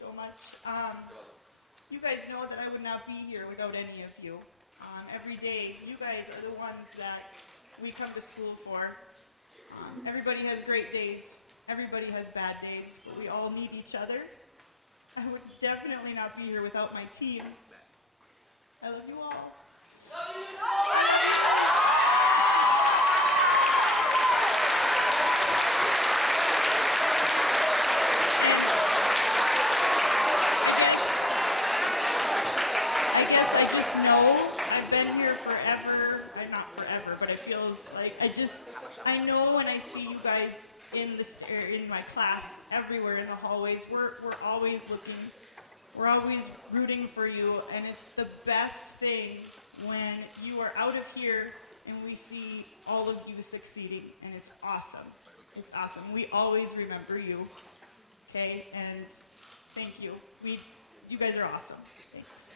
so much. You guys know that I would not be here without any of you. Every day, you guys are the ones that we come to school for. Everybody has great days. Everybody has bad days, but we all need each other. I would definitely not be here without my team. I love you all. I guess I just know I've been here forever. Not forever, but it feels like I know when I see you guys in my class, everywhere in the hallways. We're always looking. We're always rooting for you, and it's the best thing when you are out of here and we see all of you succeeding, and it's awesome. It's awesome. We always remember you, okay? And thank you. You guys are awesome. Thanks.